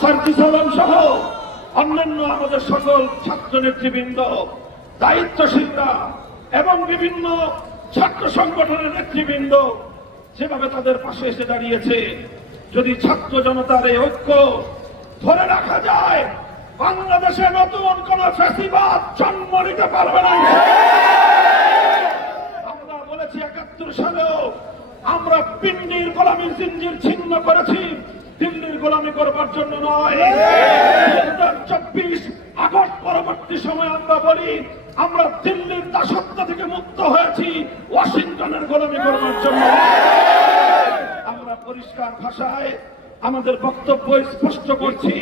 সার্জিস আলম সহ অন্যান্য আমাদের সকল ছাত্র নেতৃবৃন্দ, দায়িত্বশীলরা এবং বিভিন্ন ছাত্র সংগঠনের নেতৃবৃন্দ যেভাবে তাদের পাশে এসে দাঁড়িয়েছে, যদি ছাত্র জনতার এই ঐক্য ধরে রাখা যায়, বাংলাদেশে নতুন কোন ফ্যাসিবাদ জন্ম নিতে পারবে না। আমরা বলেছি ৭১ সালেও আমরা পিন্ডির গোলামীর জিঞ্জির ছিন্ন করেছি, দিল্লির গোলামি করবার জন্য নয়। ২০২৪ আগস্ট পরবর্তী সময় আমরা বলি আমরা দিল্লির দাসত্ব থেকে মুক্ত হয়েছি, ওয়াশিংটনের গোলামি করবার জন্য। আমরা পরিষ্কার ভাষায় আমাদের বক্তব্য স্পষ্ট করছি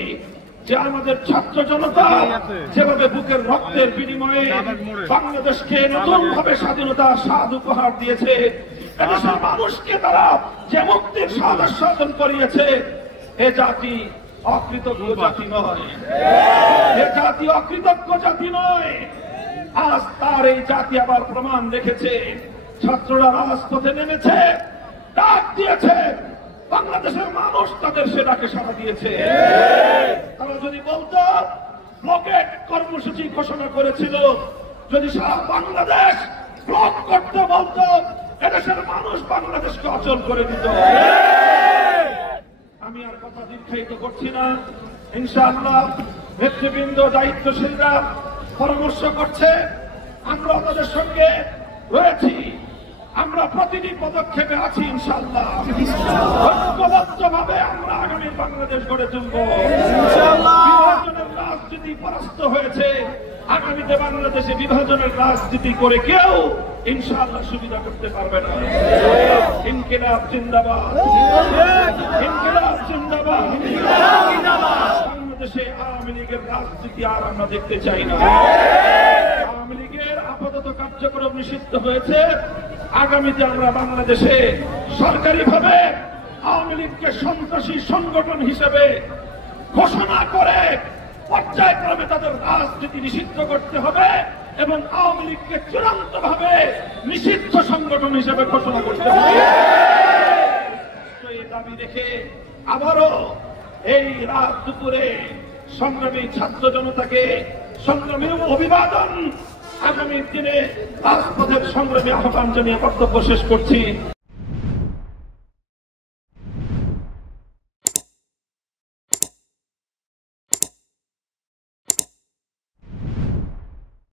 যে আমাদের ছাত্র জনতা যেভাবে বুকের রক্তের বিনিময়ে বাংলাদেশকে নতুন ভাবে স্বাধীনতা স্বাদ উপহার দিয়েছে, এদেশের মানুষকে তারা যে মুক্তির স্বাদ আস্বাদন করিয়েছে, এ জাতি অকৃতজ্ঞ জাতি নয়, এ জাতি অকৃতজ্ঞ জাতি নয়। আজ তার এই জাতি আবার প্রমাণ রেখেছে। ছাত্ররা রাজপথে নেমেছে, ডাক দিয়েছে, বাংলাদেশের মানুষ তাদের সে ডাকে সাড়া দিয়েছে। তারা যদি বলতো ব্লকেট কর্মসূচি ঘোষণা করেছিল, যদি সারা বাংলাদেশ ব্লক করতে বলতো, এদেশের মানুষ বাংলাদেশকে অচল করে দিত। আমি আর কথা দীর্ঘায়িত করছি না। ইনশাআল্লাহ নেতৃবৃন্দ, দায়িত্বশীলরা পরামর্শ করছে, আমরা তাদের সঙ্গে রয়েছি, আমরা প্রতিটি পদক্ষেপে আছি। ইনশাআল্লাহ ঐক্যবদ্ধভাবে আমরা আগামী বাংলাদেশ গড়ে তুলব। বিভাজনের রাজনীতি পরাস্ত হয়েছে, আগামীতে বাংলাদেশে বিভাজনের রাজনীতি করে কেউ ইনশাআল্লাহ সুবিধা করতে পারবে না। ইনকিলাব জিন্দাবাদ, ইনকিলাব জিন্দাবাদ। বাংলাদেশে আওয়ামী লীগের রাজনীতি আর আমরা দেখতে চাই না। আওয়ামী লীগের আপাতত কার্যক্রম নিষিদ্ধ হয়েছে। আগামীতে আমরা বাংলাদেশে সরকারিভাবে আওয়ামী লীগকে সন্ত্রাসী সংগঠন হিসেবে ঘোষণা করে পর্যায়ক্রমে তাদের রাজনীতি নিষিদ্ধ করতে হবে এবং আওয়ামী লীগকে চূড়ান্তভাবে নিষিদ্ধ সংগঠন হিসেবে ঘোষণা করতে হবে। এই দাবি রেখে আবারও এই রাত দুপুরে সংগ্রামী ছাত্র জনতাকে সংগ্রামী অভিবাদন, আগামী দিনে রাজপথের সংগ্রামী আহ্বান জানিয়ে বক্তব্য শেষ করছি।